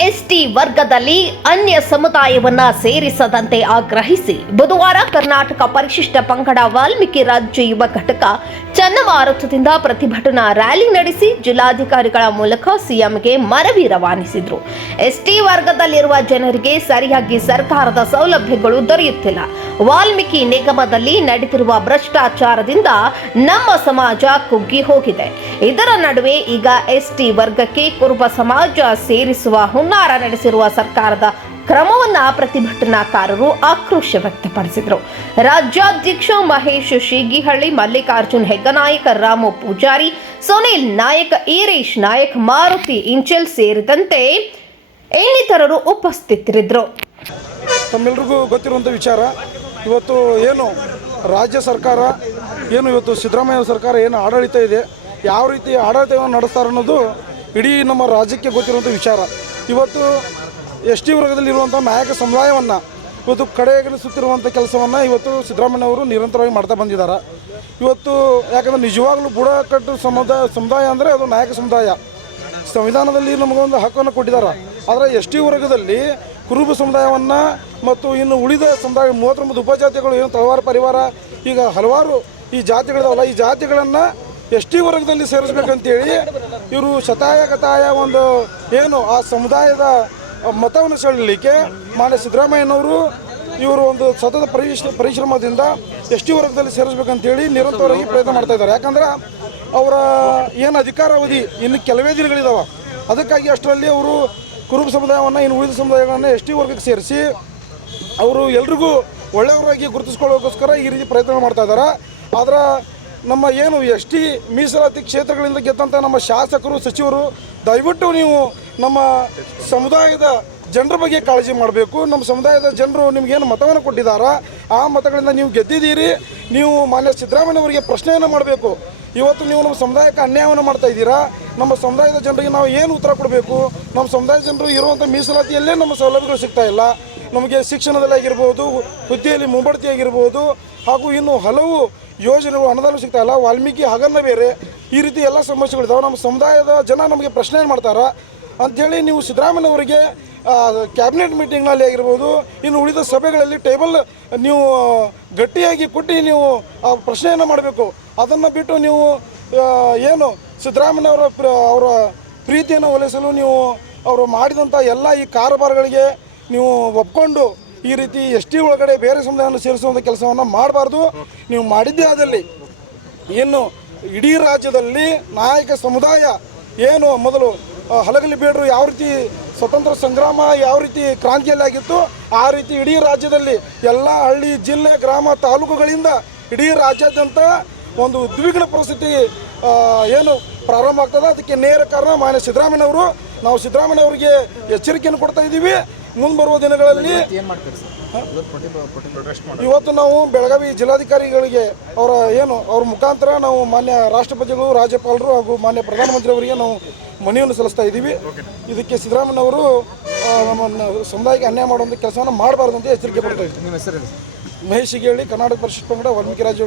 ST ವರ್ಗದಲ್ಲಿ ಅನ್ಯ ಸಮುದಾಯವನ್ನ ಸೇರಿಸದಂತೆ ಆಗ್ರಹಿಸಿ ಬುಧವಾರ ಕರ್ನಾಟಕ ಪರಿಶಿಷ್ಟ ಪಂಗಡ ವಾಲ್ಮೀಕಿ ರಾಜ್ಯ ಯುವ ಘಟಕ ಚನ್ನಮಾರುತದಿಂದ ಪ್ರತಿಭಟನಾ ರ್ಯಾಲಿ ನಡೆಸಿ ಜಿಲ್ಲಾಧಿಕಾರಿಗಳ ಮೂಲಕ ಸಿಎಂಗೆ ಮನವಿ ರವಾನಿಸಿದ್ರು. ಎಸ್ಟಿ ವರ್ಗದಲ್ಲಿರುವ ಜನರಿಗೆ ಸರಿಯಾಗಿ ಸರ್ಕಾರದ ಸೌಲಭ್ಯಗಳು ದೊರೆಯುತ್ತಿಲ್ಲ. ವಾಲ್ಮೀಕಿ ನಿಗಮದಲ್ಲಿ ನಡೆದಿರುವ ಭ್ರಷ್ಟಾಚಾರದಿಂದ ನಮ್ಮ ಸಮಾಜ ಕುಗ್ಗಿ ಹೋಗಿದೆ. ಇದರ ನಡುವೆ ಈಗ ಎಸ್ಟಿ ವರ್ಗಕ್ಕೆ ಕುರುಬ ಸಮಾಜ ಸೇರಿಸುವ ಹುನ್ನಾರ ನಡೆಸಿರುವ ಸರ್ಕಾರದ ಕ್ರಮವನ್ನ ಪ್ರತಿಭಟನಾಕಾರರು ಆಕ್ರೋಶ ವ್ಯಕ್ತಪಡಿಸಿದರು. ರಾಜ್ಯಾಧ್ಯಕ್ಷ ಮಹೇಶ್ ಶೀಗಿಹಳ್ಳಿ, ಮಲ್ಲಿಕಾರ್ಜುನ್ ಹೆಗ್ಗನಾಯಕ, ರಾಮು ಪೂಜಾರಿ, ಸುನಿಲ್ ನಾಯಕ್, ಈರೇಶ್ ನಾಯಕ್, ಮಾರುತಿ ಇಂಚಲ್ ಸೇರಿದಂತೆ ಇನ್ನಿತರರು ಉಪಸ್ಥಿತರಿದ್ದರು. ತಮ್ಮೆಲ್ರಿಗೂ ಗೊತ್ತಿರುವಂಥ ವಿಚಾರ ಇವತ್ತು ಏನು ರಾಜ್ಯ ಸರ್ಕಾರ, ಏನು ಇವತ್ತು ಸಿದ್ದರಾಮಯ್ಯ ಸರ್ಕಾರ ಏನು ಆಡಳಿತ ಇದೆ, ಯಾವ ರೀತಿ ಆಡಳಿತವನ್ನು ನಡೆಸ್ತಾರೆ ಅನ್ನೋದು ಇಡೀ ನಮ್ಮ ರಾಜ್ಯಕ್ಕೆ ಗೊತ್ತಿರುವಂಥ ವಿಚಾರ. ಇವತ್ತು ಎಸ್ ಟಿ ವರ್ಗದಲ್ಲಿರುವಂಥ ನಾಯಕ ಸಮುದಾಯವನ್ನು ಇವತ್ತು ಕಡೆಗಣಿಸುತ್ತಿರುವಂಥ ಕೆಲಸವನ್ನು ಇವತ್ತು ಸಿದ್ದರಾಮಯ್ಯ ಅವರು ನಿರಂತರವಾಗಿ ಮಾಡ್ತಾ ಬಂದಿದ್ದಾರೆ. ಇವತ್ತು ಯಾಕಂದರೆ ನಿಜವಾಗ್ಲೂ ಬುಡಕಟ್ಟು ಸಮುದಾಯ ಸಮುದಾಯ ಅಂದರೆ ಅದು ನಾಯಕ ಸಮುದಾಯ. ಸಂವಿಧಾನದಲ್ಲಿ ನಮಗೊಂದು ಹಕ್ಕನ್ನು ಕೊಟ್ಟಿದ್ದಾರೆ. ಆದರೆ ಎಸ್ ಟಿ ವರ್ಗದಲ್ಲಿ ಕುರುಬ ಸಮುದಾಯವನ್ನು ಮತ್ತು ಇನ್ನು ಉಳಿದ ಸಮುದಾಯ ಮೂವತ್ತೊಂಬತ್ತು ಉಪಜಾತಿಗಳು ಏನು ತಳವಾರ ಪರಿವಾರ, ಈಗ ಹಲವಾರು ಈ ಜಾತಿಗಳಿದಾವಲ್ಲ, ಈ ಜಾತಿಗಳನ್ನು ಎಸ್ ಟಿ ವರ್ಗದಲ್ಲಿ ಸೇರಿಸ್ಬೇಕಂತೇಳಿ ಇವರು ಶತಾಯ ಕತಾಯ ಒಂದು ಏನು ಆ ಸಮುದಾಯದ ಮತವನ್ನು ಸೆಳಲಿಕ್ಕೆ ಮಾನ್ಯ ಸಿದ್ದರಾಮಯ್ಯನವರು ಇವರು ಒಂದು ಸತತ ಪರಿಶ್, ಪರಿಶ್ರಮದಿಂದ ಎಸ್ ಟಿ ವರ್ಗದಲ್ಲಿ ಸೇರಿಸ್ಬೇಕಂತೇಳಿ ನಿರಂತರವಾಗಿ ಪ್ರಯತ್ನ ಮಾಡ್ತಾ ಇದ್ದಾರೆ. ಯಾಕಂದ್ರೆ ಅವರ ಏನು ಅಧಿಕಾರಾವಧಿ ಇನ್ನು ಕೆಲವೇ ದಿನಗಳಿದಾವೆ. ಅದಕ್ಕಾಗಿ ಅಷ್ಟರಲ್ಲಿ ಅವರು ಕುರುಬ ಸಮುದಾಯವನ್ನು, ಇನ್ನು ಉಳಿದ ಸಮುದಾಯಗಳನ್ನು ಎಸ್ ಟಿ ವರ್ಗಕ್ಕೆ ಸೇರಿಸಿ ಅವರು ಎಲ್ರಿಗೂ ಒಳ್ಳೆಯವರಾಗಿ ಗುರುತಿಸ್ಕೊಳ್ಳೋಕ್ಕೋಸ್ಕರ ಈ ರೀತಿ ಪ್ರಯತ್ನ ಮಾಡ್ತಾ ಇದ್ದಾರೆ. ಆದರೆ ನಮ್ಮ ಏನು ಎಸ್ ಟಿ ಮೀಸಲಾತಿ ಕ್ಷೇತ್ರಗಳಿಂದ ಗೆದ್ದಂಥ ನಮ್ಮ ಶಾಸಕರು, ಸಚಿವರು, ದಯವಿಟ್ಟು ನೀವು ನಮ್ಮ ಸಮುದಾಯದ ಜನರ ಬಗ್ಗೆ ಕಾಳಜಿ ಮಾಡಬೇಕು. ನಮ್ಮ ಸಮುದಾಯದ ಜನರು ನಿಮಗೇನು ಮತವನ್ನು ಕೊಟ್ಟಿದ್ದಾರೆ? ಆ ಮತಗಳಿಂದ ನೀವು ಗೆದ್ದಿದ್ದೀರಿ. ನೀವು ಮಾನ್ಯ ಸಿದ್ದರಾಮಯ್ಯನವರಿಗೆ ಪ್ರಶ್ನೆಯನ್ನು ಮಾಡಬೇಕು. ಇವತ್ತು ನೀವು ನಮ್ಮ ಸಮುದಾಯಕ್ಕೆ ಅನ್ಯಾಯವನ್ನು ಮಾಡ್ತಾ ಇದ್ದೀರಾ? ನಮ್ಮ ಸಮುದಾಯದ ಜನರಿಗೆ ನಾವು ಏನು ಉತ್ತರ ಕೊಡಬೇಕು? ನಮ್ಮ ಸಮುದಾಯದ ಜನರು ಇರುವಂಥ ಮೀಸಲಾತಿಯಲ್ಲೇ ನಮ್ಮ ಸೌಲಭ್ಯಗಳು ಸಿಗ್ತಾ ಇಲ್ಲ. ನಮಗೆ ಶಿಕ್ಷಣದಲ್ಲಿ ಆಗಿರ್ಬೋದು, ಹುದ್ದೆಯಲ್ಲಿ ಮುಂಬಡ್ತಿ ಆಗಿರ್ಬೋದು, ಹಾಗೂ ಇನ್ನು ಹಲವು ಯೋಜನೆಗಳು ಅನುದಾನ ಸಿಗ್ತಾ ಇಲ್ಲ. ವಾಲ್ಮೀಕಿ ಹಗನ್ನ ಬೇರೆ. ಈ ರೀತಿ ಎಲ್ಲ ಸಮಸ್ಯೆಗಳಿದ್ದಾವೆ ನಮ್ಮ ಸಮುದಾಯದ ಜನ ನಮಗೆ ಪ್ರಶ್ನೆ ಏನು ಮಾಡ್ತಾರೆ? ಅಂಥೇಳಿ ನೀವು ಸಿದ್ದರಾಮಯ್ಯವರಿಗೆ ಕ್ಯಾಬಿನೆಟ್ ಮೀಟಿಂಗ್ನಲ್ಲಿ ಆಗಿರ್ಬೋದು, ಇನ್ನು ಉಳಿದ ಸಭೆಗಳಲ್ಲಿ ಟೇಬಲ್ ನೀವು, ಗಟ್ಟಿಯಾಗಿ ಕೊಟ್ಟು ನೀವು, ಆ, ಪ್ರಶ್ನೆಯನ್ನು ಮಾಡಬೇಕು. ಅದನ್ನು ಬಿಟ್ಟು ನೀವು ಏನು ಸಿದ್ದರಾಮಯ್ಯನವರ ಅವರ ಪ್ರೀತಿಯನ್ನು ಒಲಿಸಲು ನೀವು ಅವರು ಮಾಡಿದಂಥ ಎಲ್ಲ ಈ ಕಾರಬಾರಗಳಿಗೆ ನೀವು ಒಪ್ಕೊಂಡು ಈ ರೀತಿ ಎಸ್ ಟಿ ಒಳಗಡೆ ಬೇರೆ ಸಮುದಾಯವನ್ನು ಸೇರಿಸುವಂಥ ಕೆಲಸವನ್ನು ಮಾಡಬಾರ್ದು. ನೀವು ಮಾಡಿದ್ದೇ ಆದಲ್ಲಿ ಇನ್ನು ಇಡೀ ರಾಜ್ಯದಲ್ಲಿ ನಾಯಕ ಸಮುದಾಯ ಏನು ಮೊದಲು ಹಲಗಲಿ ಬೇಡರು ಯಾವ ರೀತಿ ಸ್ವತಂತ್ರ ಸಂಗ್ರಾಮ ಯಾವ ರೀತಿ ಕ್ರಾಂತಿಯಲ್ಲಿ ಆಗಿತ್ತು ಆ ರೀತಿ ಇಡೀ ರಾಜ್ಯದಲ್ಲಿ ಎಲ್ಲ ಹಳ್ಳಿ ಜಿಲ್ಲೆ, ಗ್ರಾಮ ತಾಲೂಕುಗಳಿಂದ ಇಡೀ ರಾಜ್ಯಾದ್ಯಂತ ಒಂದು ಉದ್ವಿಗ್ನ ಪರಿಸ್ಥಿತಿ ಏನು ಪ್ರಾರಂಭ ಆಗ್ತದೆ. ಅದಕ್ಕೆ ನೇರ ಕಾರಣ ಮಾನ್ಯ ಸಿದ್ದರಾಮಯ್ಯವರು ನಾವು ಸಿದ್ದರಾಮಯ್ಯನವರಿಗೆ ಎಚ್ಚರಿಕೆಯನ್ನು ಕೊಡ್ತಾ ಇದ್ದೀವಿ. ಮುಂಬರುವ ದಿನಗಳಲ್ಲಿ ಇವತ್ತು ನಾವು ಬೆಳಗಾವಿ ಜಿಲ್ಲಾಧಿಕಾರಿಗಳಿಗೆ ಅವರ ಏನು ಅವ್ರ ಮುಖಾಂತರ ನಾವು ಮಾನ್ಯ ರಾಷ್ಟ್ರಪತಿಗಳು ರಾಜ್ಯಪಾಲರು ಹಾಗೂ ಮಾನ್ಯ ಪ್ರಧಾನಮಂತ್ರಿಯವರಿಗೆ ನಾವು ಮನವಿಯನ್ನು ಸಲ್ಲಿಸ್ತಾ ಇದ್ದೀವಿ. ಇದಕ್ಕೆ ಸಿದ್ದರಾಮಯ್ಯನವರು ನಮ್ಮನ್ನು ನಮ್ಮ ಸಮುದಾಯಕ್ಕೆ ಅನ್ಯಾಯ ಮಾಡುವಂಥ ಕೆಲಸವನ್ನು ಮಾಡಬಾರ್ದು ಅಂತ ಎಚ್ಚರಿಕೆ ಕೊಡ್ತಾ ಇದ್ದೀವಿ. ಮಹೇಶ್ ಹೇಳಿ ಕರ್ನಾಟಕ ಪರಿಷತ್ ಪಂಗಡ ವಾಲ್ಮೀಕಿ ರಾಜ್ಯ